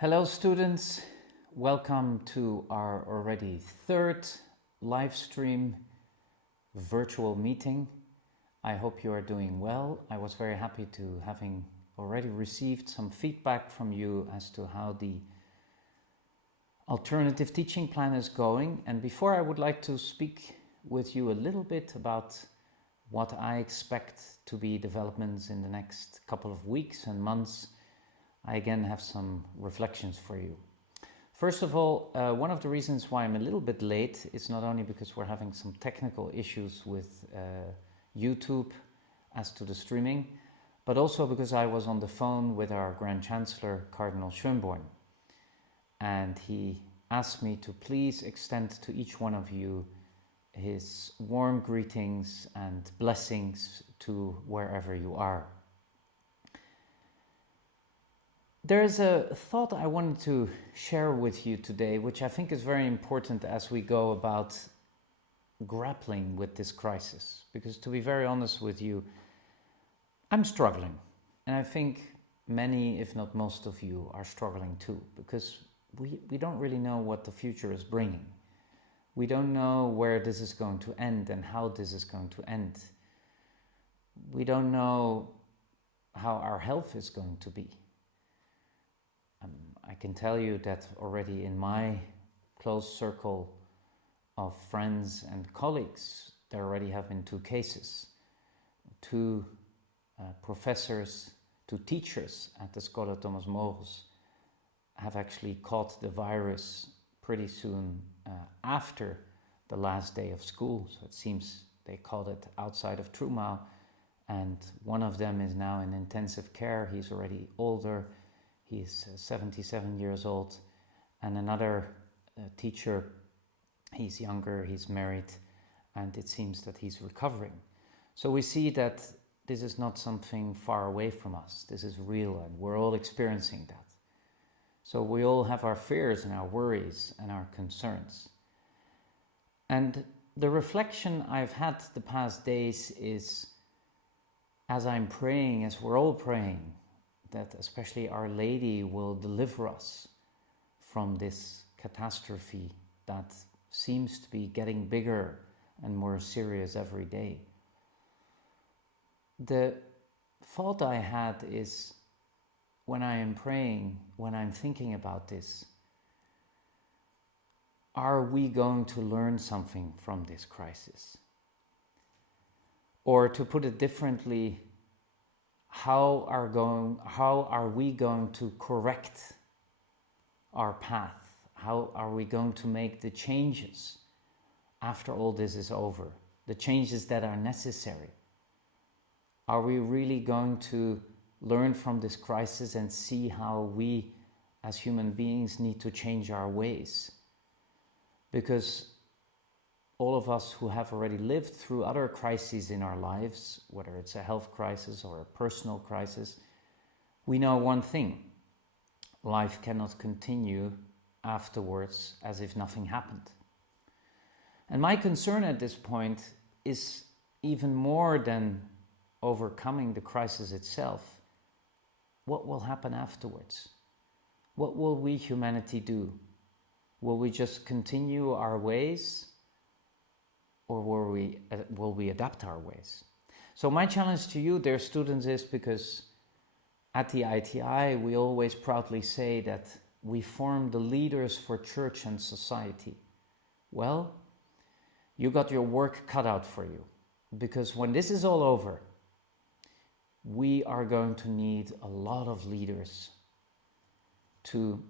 Hello students, welcome to our already third live stream virtual meeting. I hope you are doing well. I was very happy to having already received some feedback from you as to how the alternative teaching plan is going. And before I would like to speak with you a little bit about what I expect to be developments in the next couple of weeks and months, I again have some reflections for you. First of all, one of the reasons why I'm a little bit late is not only because we're having some technical issues with YouTube as to the streaming, but also because I was on the phone with our Grand Chancellor, Cardinal Schönborn, and he asked me to please extend to each one of you his warm greetings and blessings to wherever you are. There's a thought I wanted to share with you today, which I think is very important as we go about grappling with this crisis. Because to be very honest with you, I'm struggling. And I think many, if not most of you, are struggling too. Because we don't really know what the future is bringing. We don't know where this is going to end and how this is going to end. We don't know how our health is going to be. I can tell you that already in my close circle of friends and colleagues, there already have been 2 cases. 2 professors, 2 teachers at the Schola Thomas Morus have actually caught the virus pretty soon after the last day of school. So it seems they caught it outside of Trumau, and one of them is now in intensive care. He's already older. He's 77 years old, and another teacher, he's younger, he's married, and it seems that he's recovering. So we see that this is not something far away from us. This is real, and we're all experiencing that. So we all have our fears and our worries and our concerns. And the reflection I've had the past days is, as I'm praying, as we're all praying, that especially Our Lady will deliver us from this catastrophe that seems to be getting bigger and more serious every day. The thought I had is, when I am praying, when I'm thinking about this, are we going to learn something from this crisis? Or to put it differently, how are we going to correct our path? How are we going to make the changes after all this is over? The changes that are necessary. Are we really going to learn from this crisis and see how we as human beings need to change our ways? Because all of us who have already lived through other crises in our lives, whether it's a health crisis or a personal crisis, we know one thing: life cannot continue afterwards as if nothing happened. And my concern at this point is even more than overcoming the crisis itself. What will happen afterwards? What will we, humanity, do? Will we just continue our ways? Or will we adapt our ways? So my challenge to you, dear students, is, because at the ITI we always proudly say that we form the leaders for church and society. Well, you got your work cut out for you, because when this is all over, we are going to need a lot of leaders to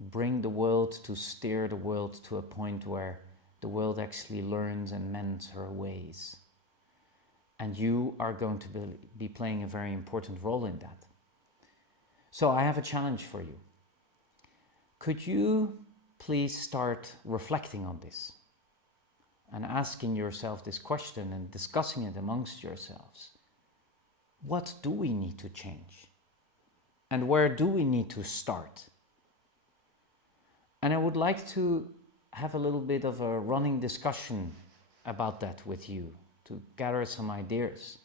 bring the world, to steer the world to a point where the world actually learns and mends her ways. And you are going to be playing a very important role in that. So I have a challenge for you. Could you please start reflecting on this and asking yourself this question and discussing it amongst yourselves? What do we need to change? And where do we need to start? And I would like to have a little bit of a running discussion about that with you, to gather some ideas.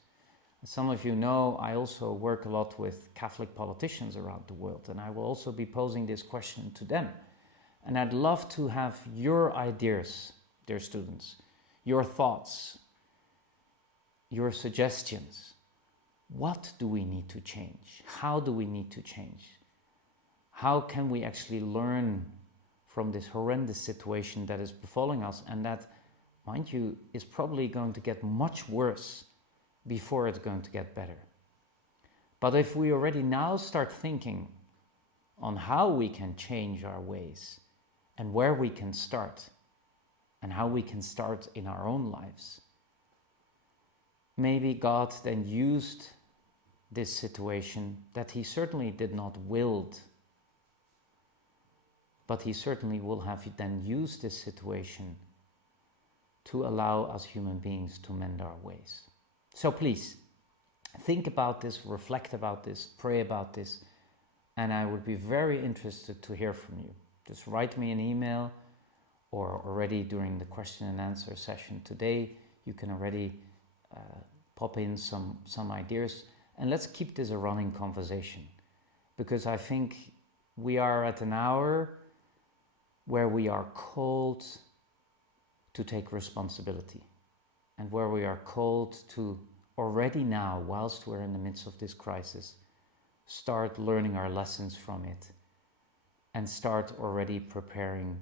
Some of you know I also work a lot with Catholic politicians around the world, and I will also be posing this question to them. And I'd love to have your ideas, dear students, your thoughts, your suggestions. What do we need to change? How do we need to change? How can we actually learn from this horrendous situation that is befalling us, and that, mind you, is probably going to get much worse before it's going to get better. But if we already now start thinking on how we can change our ways and where we can start and how we can start in our own lives, maybe God then used this situation that he certainly did not willed, but he certainly will have then used this situation to allow us human beings to mend our ways. So please, think about this, reflect about this, pray about this, and I would be very interested to hear from you. Just write me an email, or already during the question and answer session today, you can already pop in some ideas, and let's keep this a running conversation, because I think we are at an hour where we are called to take responsibility, and where we are called to already now, whilst we're in the midst of this crisis, start learning our lessons from it and start already preparing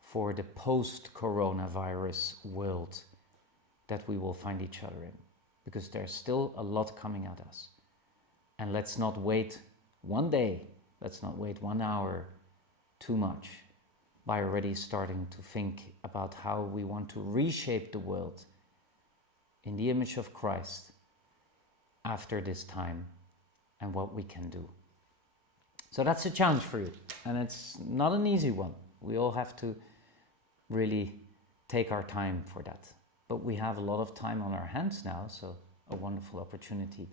for the post-coronavirus world that we will find each other in, because there's still a lot coming at us. And let's not wait one day, let's not wait 1 hour too much by already starting to think about how we want to reshape the world in the image of Christ after this time and what we can do. So that's a challenge for you, and it's not an easy one. We all have to really take our time for that. But we have a lot of time on our hands now, so a wonderful opportunity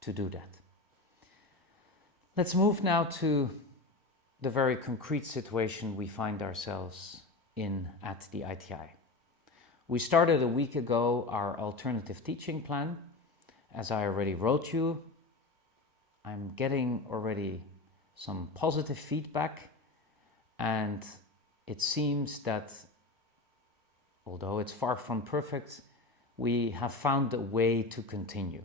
to do that. Let's move now to the very concrete situation we find ourselves in at the ITI. We started a week ago our alternative teaching plan. As I already wrote you, I'm getting already some positive feedback, and it seems that, although it's far from perfect, we have found a way to continue.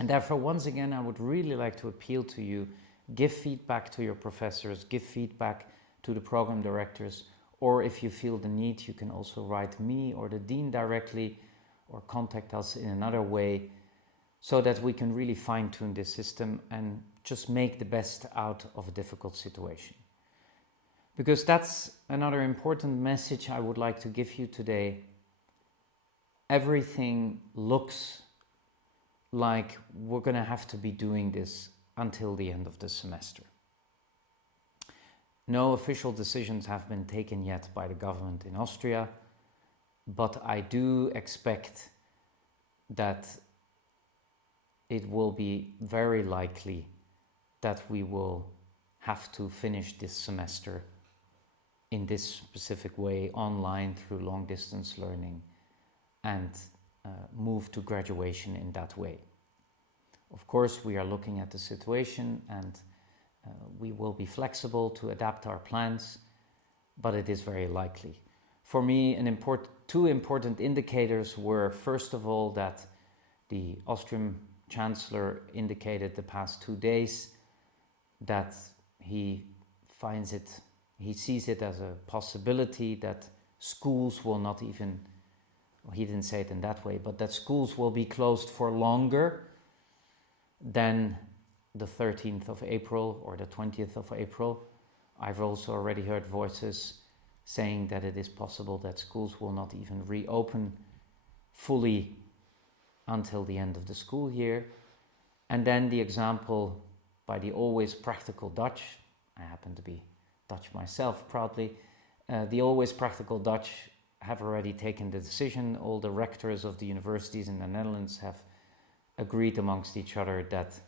And therefore, once again, I would really like to appeal to you, give feedback to your professors, give feedback to the program directors, or if you feel the need, you can also write me or the dean directly, or contact us in another way, so that we can really fine-tune this system and just make the best out of a difficult situation. Because that's another important message I would like to give you today. Everything looks like we're going to have to be doing this until the end of the semester. No official decisions have been taken yet by the government in Austria, but I do expect that it will be very likely that we will have to finish this semester in this specific way, online through long distance learning, and move to graduation in that way. Of course, we are looking at the situation, and we will be flexible to adapt our plans, but it is very likely. For me, two important indicators were, first of all, that the Austrian Chancellor indicated the past 2 days that he sees it as a possibility that schools will not even, well, he didn't say it in that way, but that schools will be closed for longer than the 13th of April or the 20th of April. I've also already heard voices saying that it is possible that schools will not even reopen fully until the end of the school year. And then the example by the always practical Dutch, I happen to be Dutch myself proudly, the always practical Dutch have already taken the decision. All the rectors of the universities in the Netherlands have agreed amongst each other that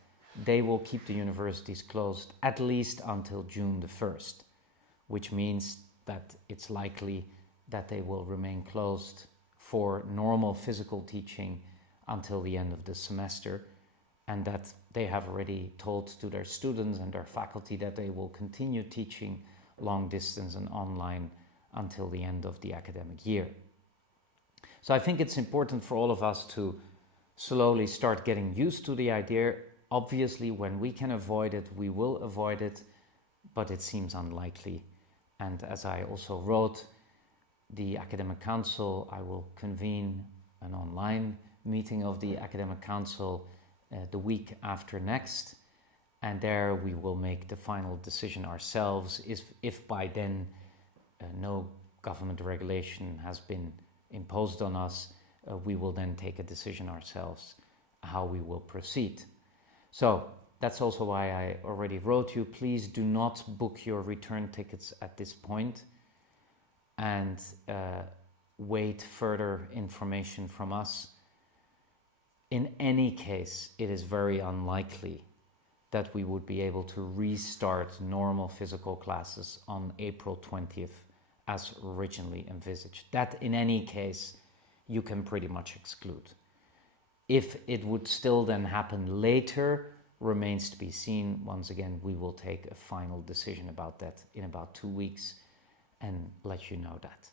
they will keep the universities closed at least until June the 1st, which means that it's likely that they will remain closed for normal physical teaching until the end of the semester, and that they have already told to their students and their faculty that they will continue teaching long distance and online until the end of the academic year. So I think it's important for all of us to slowly start getting used to the idea. Obviously, when we can avoid it, we will avoid it, but it seems unlikely. And as I also wrote, the Academic Council, I will convene an online meeting of the Academic Council the week after next, and there we will make the final decision ourselves. If by then no government regulation has been imposed on us, we will then take a decision ourselves how we will proceed. So that's also why I already wrote you, please do not book your return tickets at this point, and wait further information from us. In any case, it is very unlikely that we would be able to restart normal physical classes on April 20th as originally envisaged. That in any case, you can pretty much exclude. If it would still then happen later, remains to be seen. Once again, we will take a final decision about that in about 2 weeks and let you know that.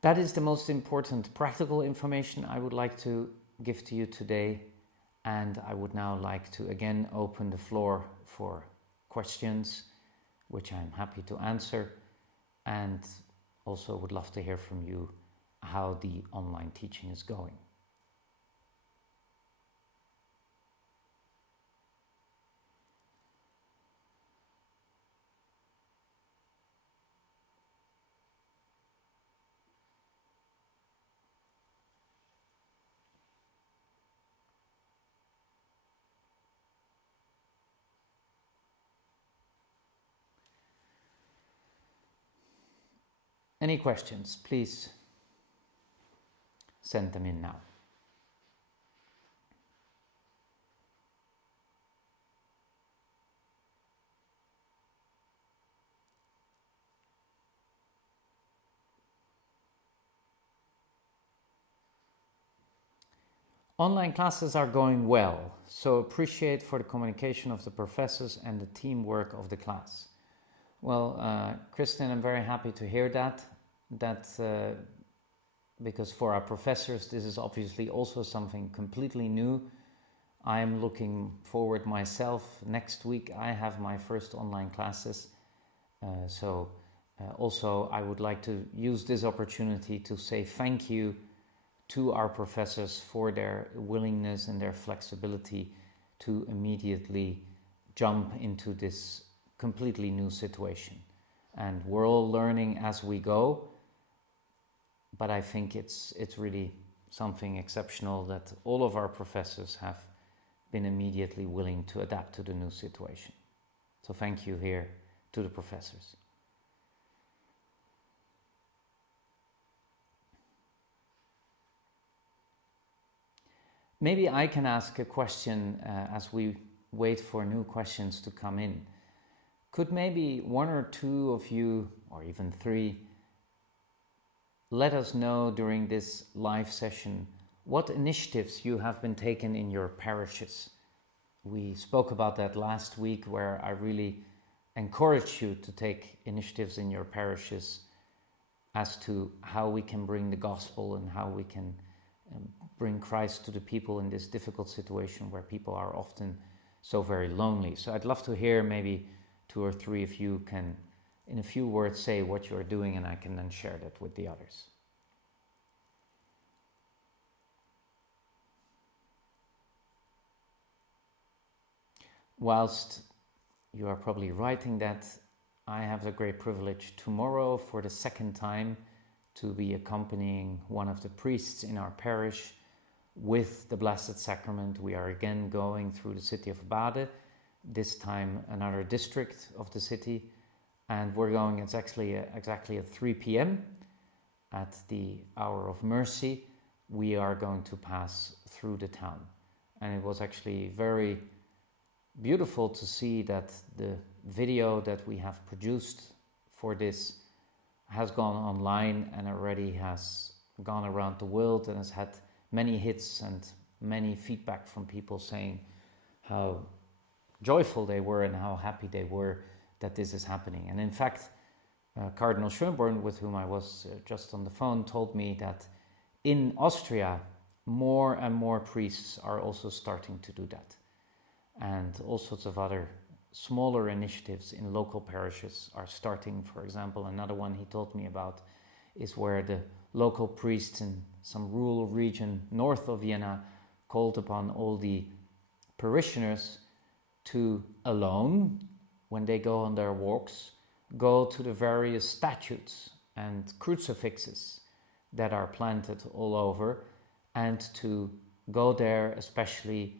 That is the most important practical information I would like to give to you today. And I would now like to again open the floor for questions, which I'm happy to answer, and also would love to hear from you how the online teaching is going. Any questions, please send them in now. Online classes are going well, so appreciate for the communication of the professors and the teamwork of the class. Well, Kristen, I'm very happy to hear that. Because for our professors, this is obviously also something completely new. I am looking forward myself. Next week, I have my first online classes. Also, I would like to use this opportunity to say thank you to our professors for their willingness and their flexibility to immediately jump into this completely new situation. And we're all learning as we go. But I think it's really something exceptional that all of our professors have been immediately willing to adapt to the new situation. So thank you here to the professors. Maybe I can ask a question as we wait for new questions to come in. Could maybe one or two of you, or even three, let us know during this live session what initiatives you have been taken in your parishes. We spoke about that last week, where I really encourage you to take initiatives in your parishes as to how we can bring the gospel and how we can bring Christ to the people in this difficult situation where people are often so very lonely. So I'd love to hear maybe 2 or 3 of you can in a few words say what you're doing, and I can then share that with the others. Whilst you are probably writing that, I have the great privilege tomorrow for the second time to be accompanying one of the priests in our parish with the Blessed Sacrament. We are again going through the city of Bade, this time another district of the city, and we're going, it's actually exactly at 3 p.m. at the hour of mercy. We are going to pass through the town, and it was actually very beautiful to see that the video that we have produced for this has gone online and already has gone around the world and has had many hits and many feedback from people saying how joyful they were and how happy they were that this is happening. And in fact, Cardinal Schönborn, with whom I was just on the phone, told me that in Austria, more and more priests are also starting to do that. And all sorts of other smaller initiatives in local parishes are starting. For example, another one he told me about is where the local priests in some rural region north of Vienna called upon all the parishioners to alone, when they go on their walks, go to the various statues and crucifixes that are planted all over, and to go there, especially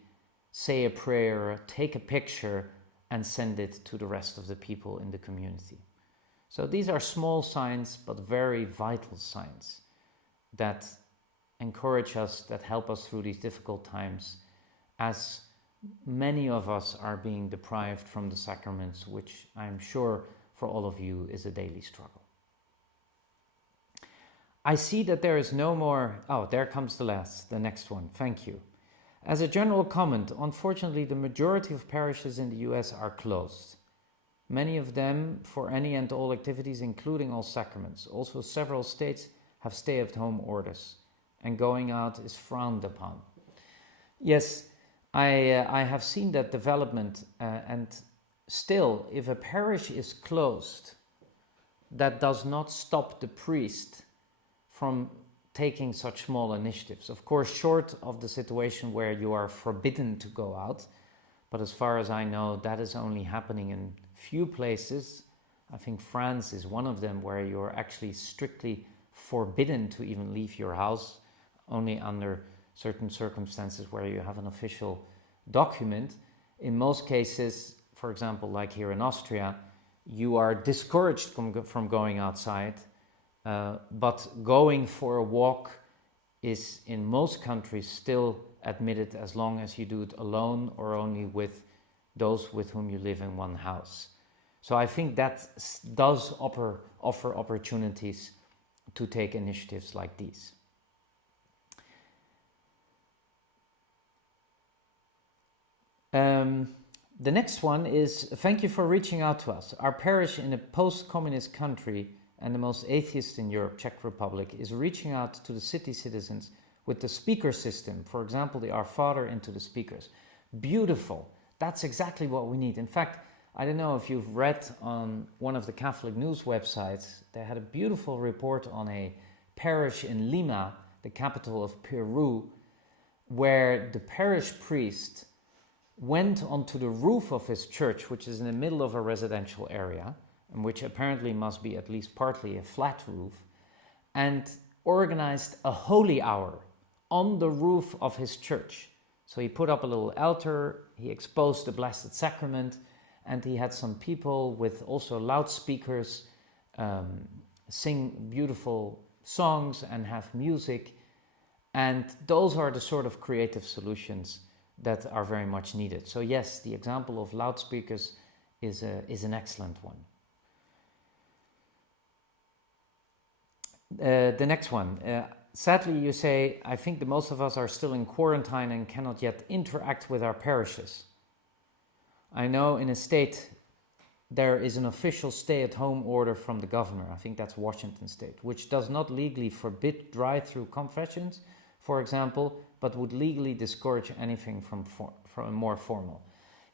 say a prayer, take a picture, and send it to the rest of the people in the community. So these are small signs, but very vital signs that encourage us, that help us through these difficult times, as many of us are being deprived from the sacraments, which I'm sure for all of you is a daily struggle. I see that there is no more... Oh, there comes the next one. Thank you. As a general comment, unfortunately, the majority of parishes in the US are closed. Many of them for any and all activities, including all sacraments. Also, several states have stay-at-home orders, and going out is frowned upon. Yes, I have seen that development, and still, if a parish is closed, that does not stop the priest from taking such small initiatives. Of course, short of the situation where you are forbidden to go out, but as far as I know, that is only happening in few places. I think France is one of them where you're actually strictly forbidden to even leave your house, only under certain circumstances where you have an official document. In most cases, for example, like here in Austria, you are discouraged from going outside, but going for a walk is in most countries still admitted as long as you do it alone or only with those with whom you live in one house. So I think that does offer opportunities to take initiatives like these. The next one is, thank you for reaching out to us. Our parish in a post-communist country and the most atheist in Europe, Czech Republic, is reaching out to the city citizens with the speaker system. For example, the Our Father into the speakers. Beautiful. That's exactly what we need. In fact, I don't know if you've read on one of the Catholic news websites, they had a beautiful report on a parish in Lima, the capital of Peru, where the parish priest went onto the roof of his church, which is in the middle of a residential area, and which apparently must be at least partly a flat roof, and organized a holy hour on the roof of his church. So he put up a little altar, he exposed the Blessed Sacrament, and he had some people with also loudspeakers sing beautiful songs and have music. And those are the sort of creative solutions that are very much needed. So yes, the example of loudspeakers is an excellent one. The next one. Sadly, you say, I think the most of us are still in quarantine and cannot yet interact with our parishes. I know in a state there is an official stay-at-home order from the governor, I think that's Washington State, which does not legally forbid drive-through confessions, for example, but would legally discourage anything from more formal.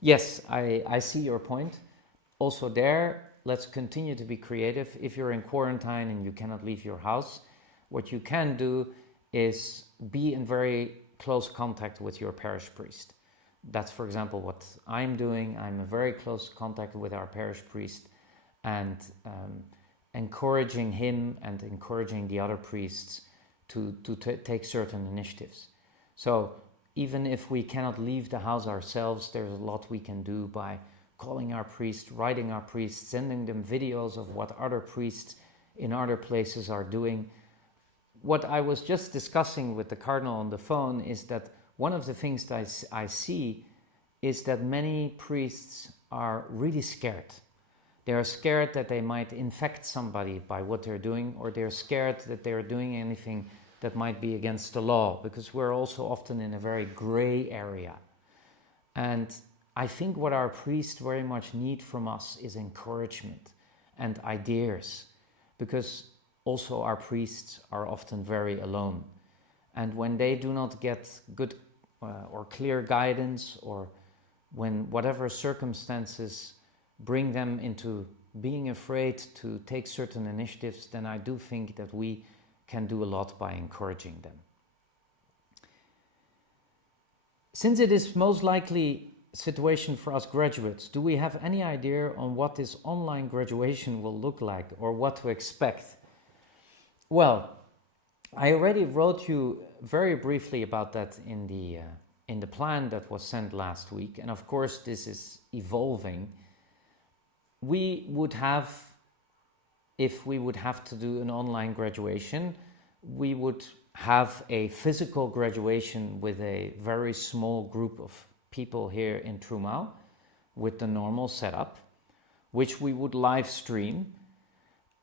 Yes, I see your point. Also there, let's continue to be creative. If you're in quarantine and you cannot leave your house, what you can do is be in very close contact with your parish priest. That's, for example, what I'm doing. I'm in very close contact with our parish priest and encouraging him and encouraging the other priests to take certain initiatives. So even if we cannot leave the house ourselves, there's a lot we can do by calling our priest, writing our priest, sending them videos of what other priests in other places are doing. What I was just discussing with the Cardinal on the phone is that one of the things that I see is that many priests are really scared. They are scared that they might infect somebody by what they're doing, or they're scared that they're doing anything that might be against the law, because we're also often in a very gray area. And I think what our priests very much need from us is encouragement and ideas, because also our priests are often very alone. And when they do not get good or clear guidance, or when whatever circumstances bring them into being afraid to take certain initiatives, then I do think that we can do a lot by encouraging them. Since it is most likely a situation for us graduates, do we have any idea on what this online graduation will look like, or what to expect? Well, I already wrote you very briefly about that in the plan that was sent last week, and of course this is evolving. We would have, if we would have to do an online graduation, we would have a physical graduation with a very small group of people here in Trumau with the normal setup, which we would live stream,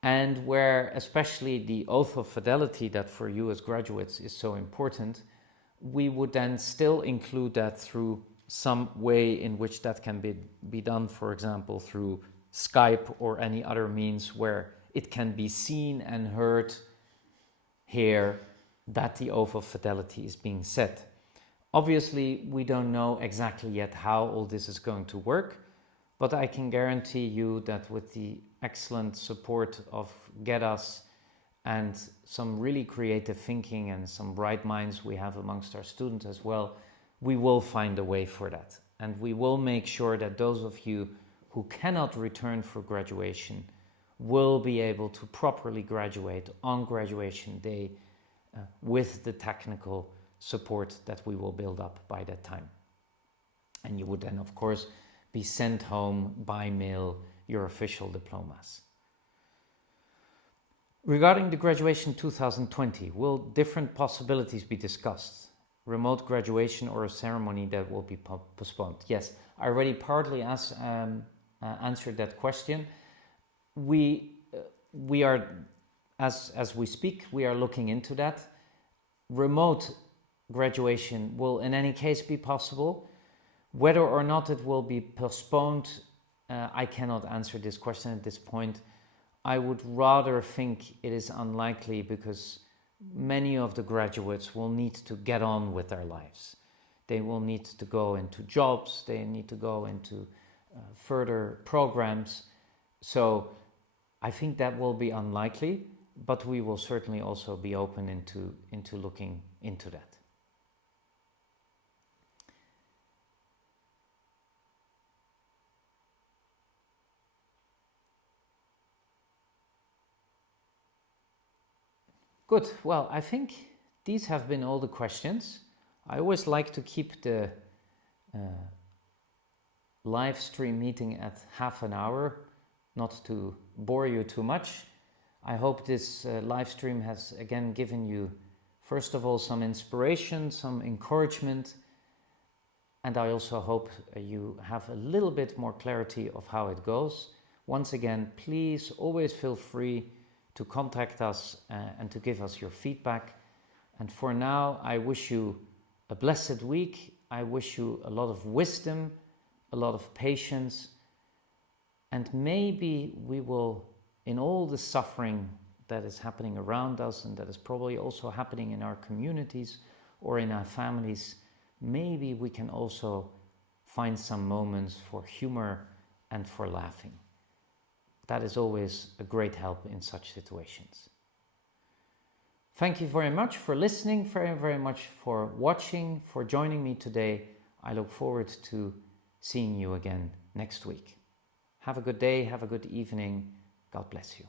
and where especially the oath of fidelity that for you as graduates is so important, we would then still include that through some way in which that can be done, for example, through Skype or any other means where it can be seen and heard here that the oath of fidelity is being said. Obviously, we don't know exactly yet how all this is going to work, but I can guarantee you that with the excellent support of GetUs and some really creative thinking and some bright minds we have amongst our students as well, we will find a way for that. And we will make sure that those of you who cannot return for graduation will be able to properly graduate on graduation day with the technical support that we will build up by that time. And you would then, of course, be sent home by mail your official diplomas. Regarding the graduation 2020, will different possibilities be discussed? Remote graduation or a ceremony that will be postponed? Yes, I already partly answered that question. We are, as we speak, we are looking into that. Remote graduation will in any case be possible. Whether or not it will be postponed, I cannot answer this question at this point. I would rather think it is unlikely, because many of the graduates will need to get on with their lives. They will need to go into jobs, they need to go into further programs. So I think that will be unlikely, but we will certainly also be open into looking into that. Good. Well, I think these have been all the questions. I always like to keep the live stream meeting at half an hour, not to bore you too much. I hope this live stream has again given you, first of all, some inspiration, some encouragement, and I also hope you have a little bit more clarity of how it goes. Once again, please always feel free to contact us and to give us your feedback. And for now, I wish you a blessed week. I wish you a lot of wisdom, a lot of patience, and maybe we will, in all the suffering that is happening around us and that is probably also happening in our communities or in our families, maybe we can also find some moments for humor and for laughing. That is always a great help in such situations. Thank you very much for listening, very, very much for watching, for joining me today. I look forward to seeing you again next week. Have a good day, have a good evening. God bless you.